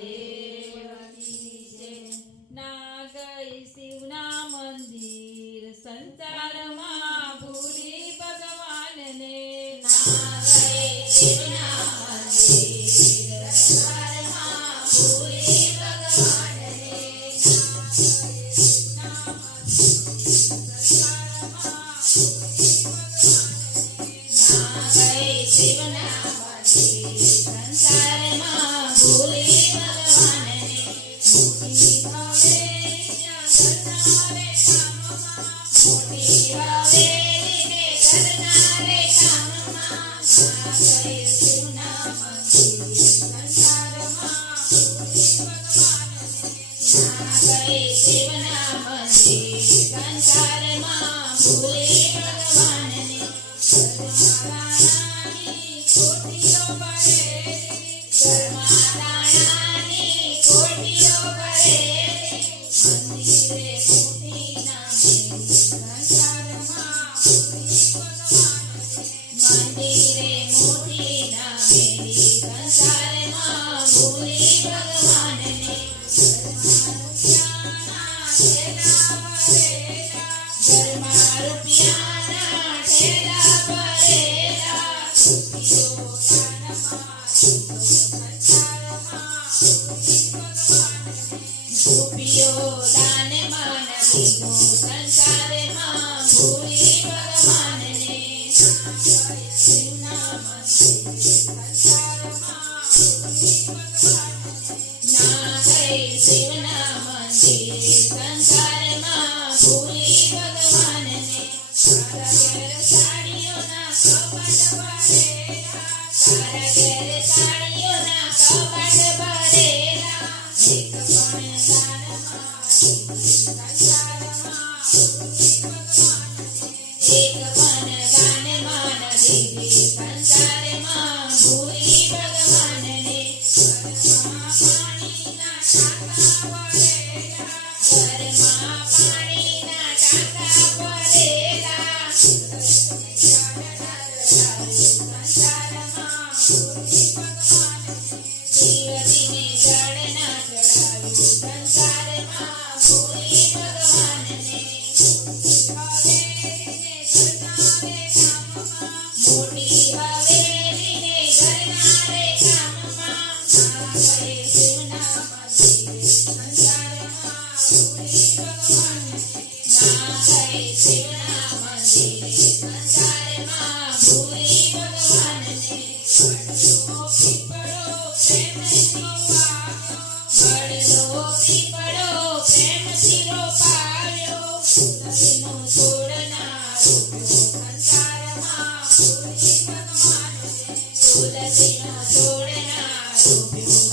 દેવકી છે. ના ગઈ શિવના મંદિર સંસારમાં ભૂલી ભગવાનને. ના ગઈ શિવના મંદિર સંસારમાં ભૂલી ભગવાનને. ના ગઈ શિવના મંદિર સંસારમાં ભૂલી ભગવાનને. મોટી હવેલીને કરનારે કામમાં. ના ગઈ શિવના મંદિર સંસારમાં ભૂલી ભગવાનને. ના ગઈ શિવના મંદિર સંસારમાં ભૂલી ભગવાનને. ઘરમાતાની કોઠીઓ ભરેલી, ઘરમાતાની કોઠીઓ ભરેલી, મંદિરે મોટી નામેલી સંસારમાં ભૂલી ભગવાનને. મંદિરે મોટી નામેલી સંસારમાં ભૂલી ભગવાનને. ઘરમાં રૂપિયાના ઠેલા ભરેલા, રૂપિયો દાનમાં દીધો સંસારમાં ભૂલી ભગવાનને. શિવના મંદિર સંસારમાં ભૂલી ભગવાનને. ના ગઈ શિવના મંદિર સંસારમાં ભૂલી ભગવાનને. તારા ઘેર સાડીઓના કબાટ ભરેલા, તારા ઘેર સાડીઓના કબાટ ભરેલા, એક પણ દાનમાં દીધી સંસારમાં ભૂલી ભગવાનને. એક પણ દાનમાં દીધી સંસારમાં ભૂલી ભગવાનને. ઘરમાં પાણીના ટાંકા ભરેલા, ઘરમાં પાણીના ટાંકા ભરેલા, સંસારમાં ભૂલી ભગવાનને. શિવજીને જળના ચડાવ્યું સંસારમાં ભૂલી ભગવાનને. મોટી હવેલીને કરનારે કામમાં. ના ગઈ શિવના મંદિર સંસારમાં ભૂલી ભગવાનને. ના ગઈ શિવના મંદિર સંસારમાં ભૂલી ભગવાનને. વડલો પીપળો પ્રેમથી રોપાવ્યો, વડલો પીપળો પ્રેમથી રોપાવ્યો, તુલસીનો છોડ ના રોપ્યો સંસારમાં ભૂલી ભગવાનને. તુલસીનો છોડ ના રોપ્યો